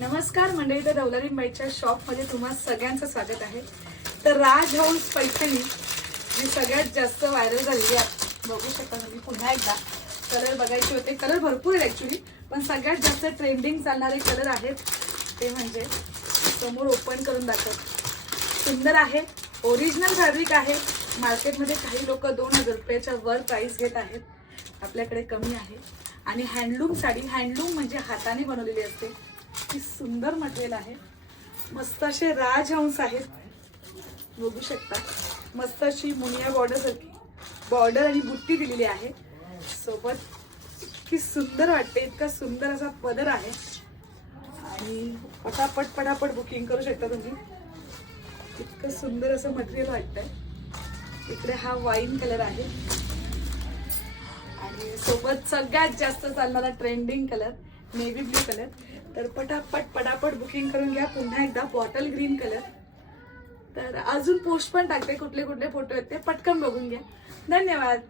नमस्कार मंडळी, तर दौलरीबाईच्या शॉपमध्ये तुम्हा सगळ्यांचं स्वागत आहे। तर राज हाऊस पैठणी जी सगळ्यात जास्त व्हायरल झालेली आहे, बघू शकता तुम्ही। पुन्हा एकदा कलर बघायचे होते, कलर भरपूर आहेत ॲक्च्युली, पण सगळ्यात जास्त ट्रेंडिंग चालणारे कलर आहेत ते म्हणजे समोर ओपन करून दाखव। सुंदर आहे, ओरिजिनल फॅब्रिक आहे। मार्केटमध्ये काही लोक 2000 रुपयाच्या वर प्राइस घेत आहेत, आपल्याकडे कमी आहे। आणि हँडलूम साडी, हँडलूम म्हणजे हाताने बनवलेली असते, की सुंदर मटेरियल आहे। मस्त असे राजहंस आहेत, बघू शकता। मस्त अशी मुनिया बॉर्डर सारखी बॉर्डर आणि बुट्टी दिलेली आहे सोबत। की सुंदर वाटते, इतका सुंदर असा पदर आहे। आणि पटापट बुकिंग करू शकता तुम्ही, इतकं सुंदर असं मटेरियल वाटतंय। इकडे हा वाईन कलर आहे आणि सोबत सगळ्यात जास्त चालणारा trending colour navy blue colour. तर पटापट बुकिंग करून घ्या। पुन्हा एकदा बॉटल ग्रीन कलर। तर अजून पोस्ट पण टाकते, कुठले कुठले फोटो आहेत ते पटकन बघून घ्या। धन्यवाद।